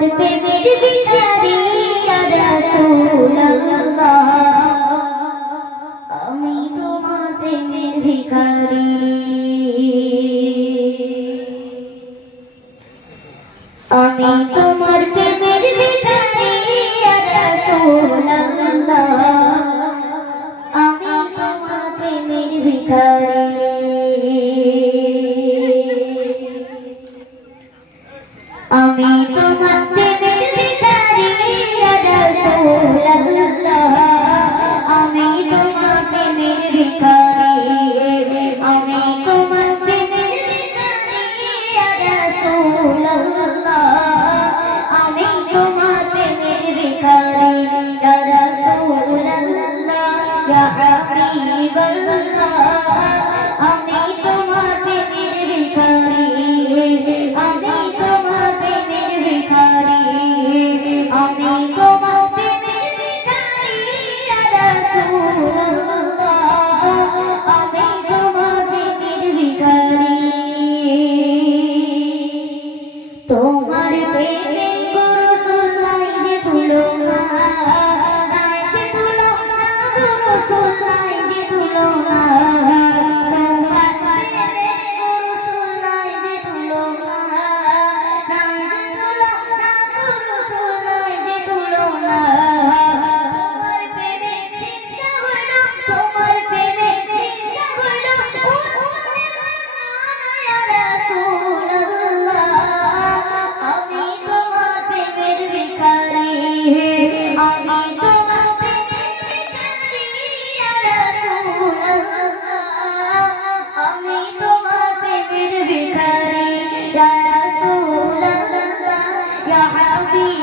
তোমার প্রেমের ভিখারি ইয়া রাসূলুল্লাহ আমি তোমার প্রেমের ভিখারি আমি তোমার প্রেমের ভিখারি ইয়া রাসূলুল্লাহ আমি তোমার প্রেমের ভিখারি আমি তোমার প্রেমের ভিখারি ইয়া রাসূলুল্লাহ আমি তোমার প্রেমের ভিখারি আমি তোমার প্রেমের ভিখারি ইয়া রাসূলুল্লাহ আমি তোমার প্রেমের ভিখারি ইয়া রাসূলুল্লাহ ইয়া হাবিবাল্লাহ আমি তোমার প্রেমের ভিখারি আমি তোমার প্রেমের ভিখারি আমি তোমার প্রেমের ভিখারি ইয়া রাসূলুল্লাহ আমি তোমার প্রেমের ভিখারি তোমার প্রেমে গো রাসূল নাই যে তুলনা নাই যে তুলনা গো রাসূল নাই যে তুলনা তোমার প্রেমে গো রাসূল নাই যে তুলনা নাই যে তুলনা গো রাসূল নাই যে তুলনা তোমার প্রেমে জিন্দা হইল তোমার প্রেমে জিন্দা হইল উসমানে ইয়া রাসূলুল্লাহ আমি তোমার প্রেমের ভিখারি আমি তোমার প্রেমের ভিখারি ইয়া রাসূলুল্লাহ আমি তোমার প্রেমের ভিখারি ইয়া রাসূলুল্লাহ ইয়া হাবিব